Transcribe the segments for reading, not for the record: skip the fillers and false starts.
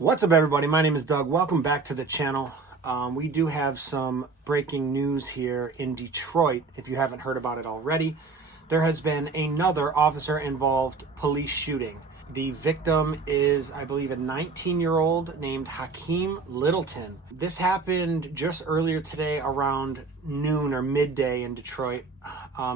What's up, everybody? My name is Doug. Welcome back to the channel. We do have some breaking news here in Detroit. If you haven't heard about it already, there has been another officer-involved police shooting. The victim is, I believe, a 19-year-old named Hakim Littleton. This happened just earlier today around noon or midday in Detroit,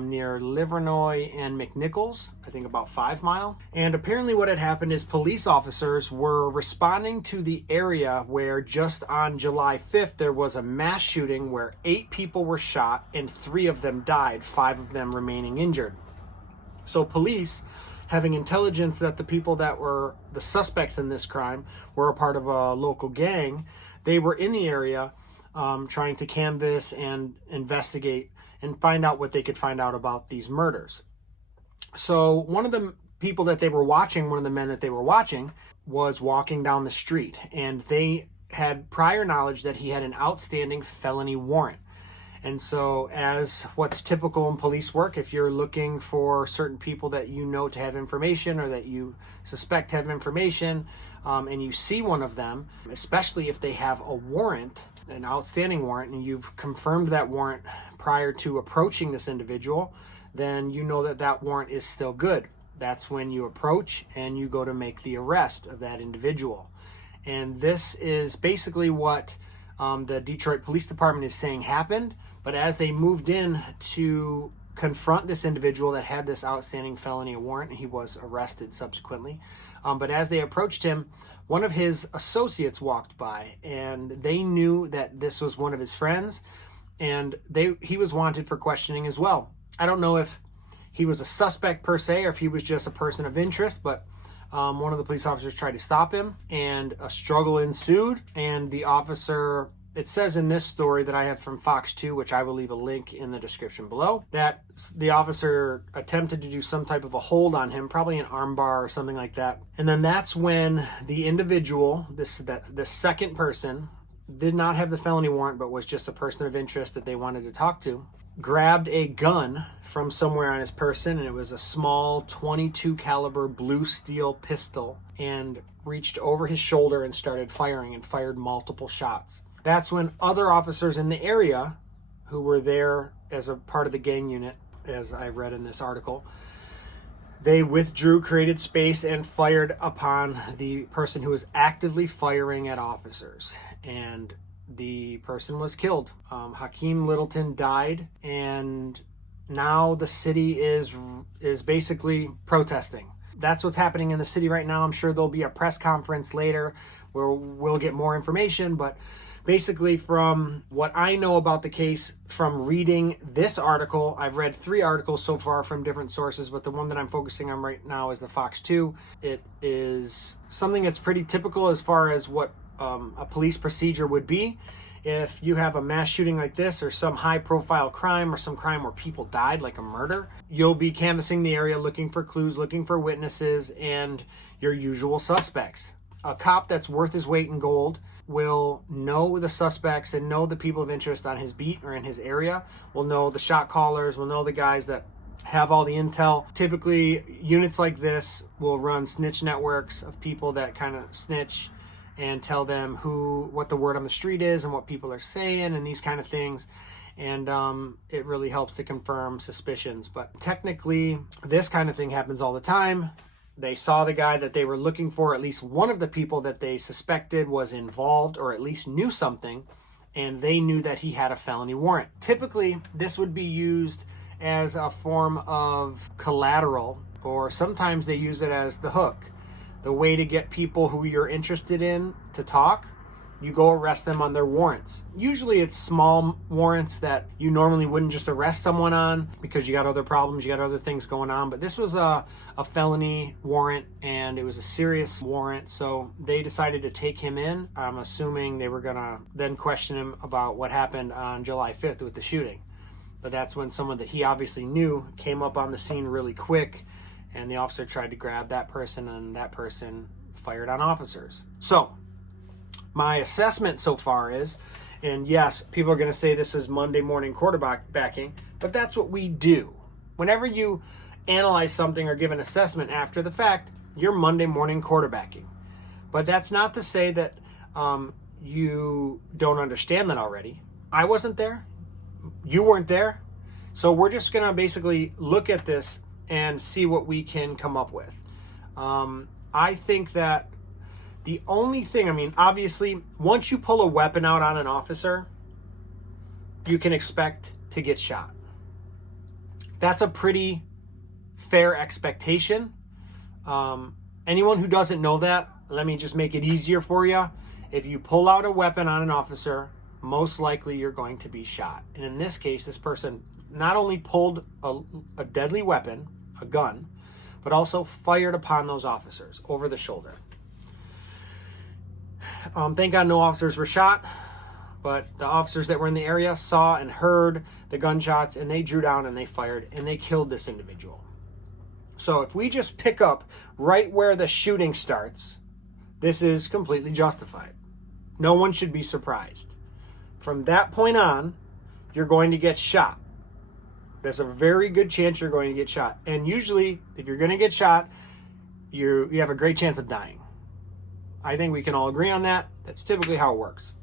near Livernois and McNichols, I think about 5 Mile. And apparently what had happened is police officers were responding to the area where just on July 5th, there was a mass shooting where 8 people were shot and 3 of them died, 5 of them remaining injured. So police, having intelligence that the people that were the suspects in this crime were a part of a local gang, they were in the area trying to canvass and investigate and find out what they could find out about these murders. So one of the people that they were watching, one of the men that they were watching, was walking down the street, and they had prior knowledge that he had an outstanding felony warrant. And so, as what's typical in police work, if you're looking for certain people that you know to have information or that you suspect have information, and you see one of them, especially if they have a warrant, an outstanding warrant, and you've confirmed that warrant prior to approaching this individual, then you know that that warrant is still good. That's when you approach and you go to make the arrest of that individual. And this is basically what the Detroit Police Department is saying happened. But as they moved in to confront this individual that had this outstanding felony warrant, he was arrested subsequently. But as they approached him, one of his associates walked by, and they knew that this was one of his friends, and he was wanted for questioning as well. I don't know if he was a suspect per se, or if he was just a person of interest, but one of the police officers tried to stop him, and a struggle ensued, and the officer... It says in this story that I have from Fox 2, which I will leave a link in the description below, that the officer attempted to do some type of a hold on him, probably an arm bar or something like that. And then that's when the individual, the second person, did not have the felony warrant, but was just a person of interest that they wanted to talk to, grabbed a gun from somewhere on his person, and it was a small 22 caliber blue steel pistol, and reached over his shoulder and started firing, and fired multiple shots. That's when other officers in the area who were there as a part of the gang unit, as I read in this article, they withdrew, created space, and fired upon the person who was actively firing at officers. And the person was killed. Hakim Littleton died, and now the city is basically protesting. That's what's happening in the city right now. I'm sure there'll be a press conference later where we'll get more information, but basically, from what I know about the case from reading this article, I've read 3 articles so far from different sources, but the one that I'm focusing on right now is the Fox 2. It is something that's pretty typical as far as what a police procedure would be. If you have a mass shooting like this, or some high-profile crime, or some crime where people died, like a murder, you'll be canvassing the area, looking for clues, looking for witnesses, and your usual suspects. A cop that's worth his weight in gold will know the suspects and know the people of interest on his beat or in his area, will know the shot callers, will know the guys that have all the intel. Typically, units like this will run snitch networks of people that kind of snitch and tell them what the word on the street is and what people are saying and these kind of things. And it really helps to confirm suspicions. But technically, this kind of thing happens all the time. They saw the guy that they were looking for. At least one of the people that they suspected was involved, or at least knew something, and they knew that he had a felony warrant. Typically, this would be used as a form of collateral, or sometimes they use it as the hook. The way to get people who you're interested in to talk, you go arrest them on their warrants. Usually it's small warrants that you normally wouldn't just arrest someone on because you got other problems, you got other things going on. But this was a felony warrant, and it was a serious warrant. So they decided to take him in. I'm assuming they were going to then question him about what happened on July 5th with the shooting. But that's when someone that he obviously knew came up on the scene really quick, and the officer tried to grab that person, and that person fired on officers. So my assessment so far is, and yes, people are going to say this is Monday morning quarterbacking, but that's what we do. Whenever you analyze something or give an assessment after the fact, you're Monday morning quarterbacking. But that's not to say that you don't understand that already. I wasn't there. You weren't there. So we're just going to basically look at this and see what we can come up with. I think that the only thing, obviously, once you pull a weapon out on an officer, you can expect to get shot. That's a pretty fair expectation. Anyone who doesn't know that, let me just make it easier for you. If you pull out a weapon on an officer, most likely you're going to be shot. And in this case, this person not only pulled a deadly weapon, a gun, but also fired upon those officers over the shoulder. Thank God no officers were shot, but the officers that were in the area saw and heard the gunshots, and they drew down and they fired and they killed this individual. So if we just pick up right where the shooting starts, this is completely justified. No one should be surprised. From that point on, you're going to get shot. There's a very good chance you're going to get shot. And usually, if you're going to get shot, you have a great chance of dying. I think we can all agree on that. That's typically how it works.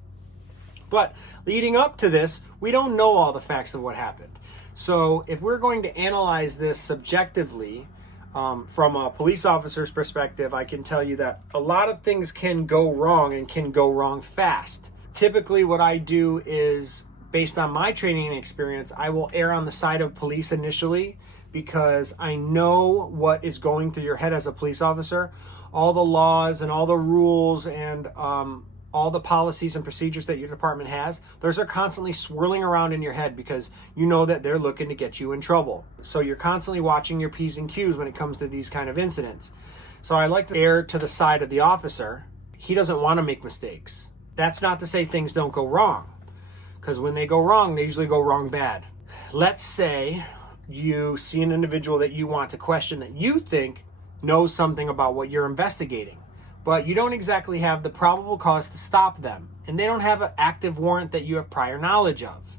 But leading up to this, we don't know all the facts of what happened. So if we're going to analyze this subjectively, from a police officer's perspective, I can tell you that a lot of things can go wrong and can go wrong fast. Typically what I do is, based on my training and experience, I will err on the side of police initially because I know what is going through your head as a police officer. All the laws and all the rules and all the policies and procedures that your department has, those are constantly swirling around in your head because you know that they're looking to get you in trouble. So you're constantly watching your P's and Q's when it comes to these kind of incidents. So I like to err to the side of the officer. He doesn't want to make mistakes. That's not to say things don't go wrong, because when they go wrong, they usually go wrong bad. Let's say you see an individual that you want to question that you think knows something about what you're investigating, but you don't exactly have the probable cause to stop them, and they don't have an active warrant that you have prior knowledge of.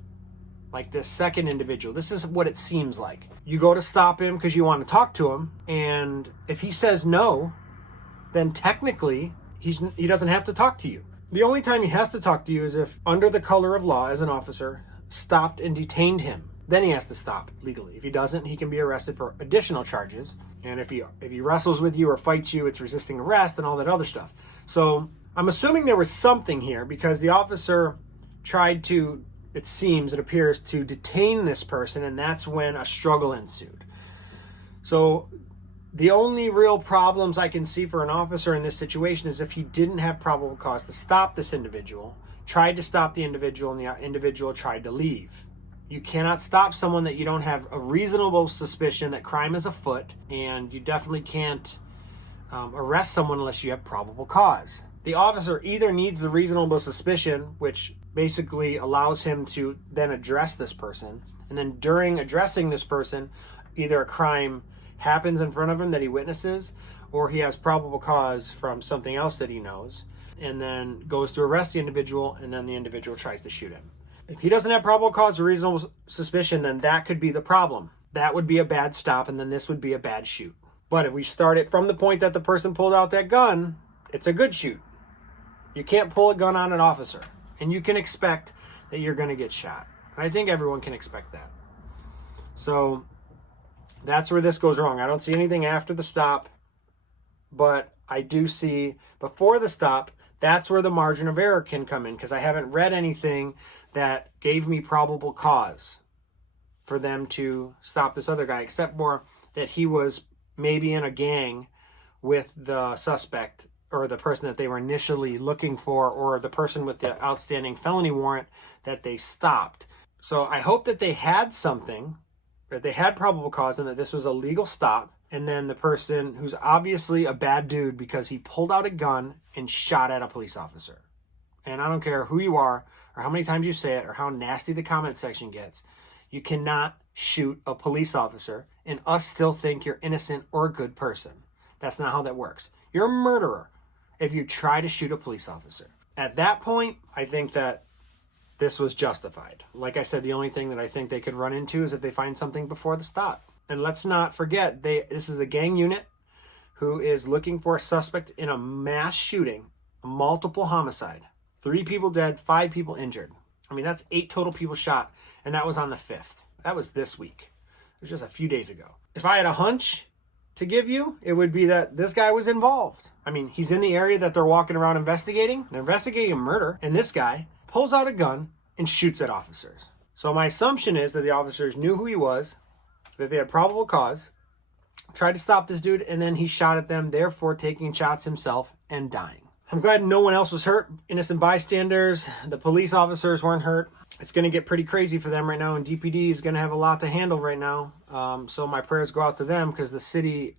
Like this second individual, this is what it seems like. You go to stop him because you want to talk to him, and if he says no, then technically he doesn't have to talk to you. The only time he has to talk to you is if, under the color of law as an officer, stopped and detained him. Then he has to stop legally. If he doesn't, he can be arrested for additional charges. And if he wrestles with you or fights you, it's resisting arrest and all that other stuff. So I'm assuming there was something here because the officer tried to, it appears, to detain this person, and that's when a struggle ensued. So the only real problems I can see for an officer in this situation is if he didn't have probable cause to stop this individual, tried to stop the individual, and the individual tried to leave. You cannot stop someone that you don't have a reasonable suspicion that crime is afoot, and you definitely can't arrest someone unless you have probable cause. The officer either needs the reasonable suspicion, which basically allows him to then address this person, and then during addressing this person, either a crime happens in front of him that he witnesses, or he has probable cause from something else that he knows, and then goes to arrest the individual, and then the individual tries to shoot him. If he doesn't have probable cause or reasonable suspicion, then that could be the problem. That would be a bad stop, and then this would be a bad shoot. But if we start it from the point that the person pulled out that gun, it's a good shoot. You can't pull a gun on an officer, and you can expect that you're going to get shot. And I think everyone can expect that. So that's where this goes wrong. I don't see anything after the stop, but I do see before the stop, that's where the margin of error can come in, because I haven't read anything that gave me probable cause for them to stop this other guy, except for that he was maybe in a gang with the suspect or the person that they were initially looking for, or the person with the outstanding felony warrant that they stopped. So I hope that they had something, that they had probable cause, and that this was a legal stop. And then the person who's obviously a bad dude because he pulled out a gun and shot at a police officer. And I don't care who you are or how many times you say it or how nasty the comment section gets. You cannot shoot a police officer and us still think you're innocent or a good person. That's not how that works. You're a murderer if you try to shoot a police officer. At that point, I think that this was justified. Like I said, the only thing that I think they could run into is if they find something before the stop. And let's not forget, this is a gang unit who is looking for a suspect in a mass shooting, a multiple homicide. 3 people dead, 5 people injured. I mean, that's 8 total people shot, and that was on the 5th. That was this week. It was just a few days ago. If I had a hunch to give you, it would be that this guy was involved. I mean, he's in the area that they're walking around investigating. They're investigating a murder, and this guy pulls out a gun and shoots at officers. So my assumption is that the officers knew who he was, that they had probable cause, tried to stop this dude, and then he shot at them, therefore taking shots himself and dying. I'm glad no one else was hurt. Innocent bystanders, the police officers weren't hurt. It's going to get pretty crazy for them right now, and DPD is going to have a lot to handle right now. So my prayers go out to them, because the city,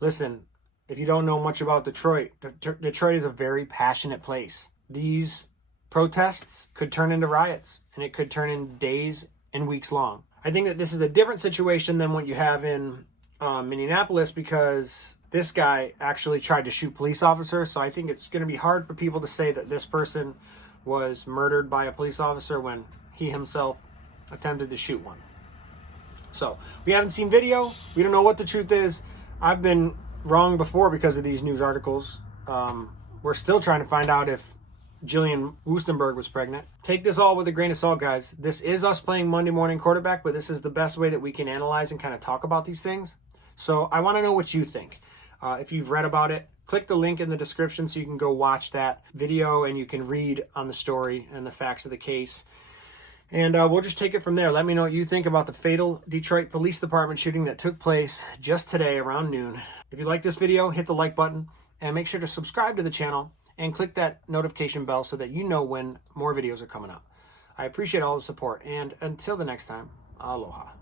listen, if you don't know much about Detroit, Detroit is a very passionate place. These protests could turn into riots, and it could turn in days and weeks long. I think that this is a different situation than what you have in Minneapolis, because this guy actually tried to shoot police officers. So I think it's going to be hard for people to say that this person was murdered by a police officer when he himself attempted to shoot one. So we haven't seen video. We don't know what the truth is. I've been wrong before because of these news articles. We're still trying to find out if Jillian Wustenberg was pregnant. Take this all with a grain of salt, guys. This is us playing Monday morning quarterback, but this is the best way that we can analyze and kind of talk about these things. So I want to know what you think. If you've read about it, click the link in the description so you can go watch that video and you can read on the story and the facts of the case. And we'll just take it from there. Let me know what you think about the fatal Detroit Police Department shooting that took place just today around noon. If you like this video, hit the like button and make sure to subscribe to the channel and click that notification bell so that you know when more videos are coming up. I appreciate all the support, and until the next time, aloha.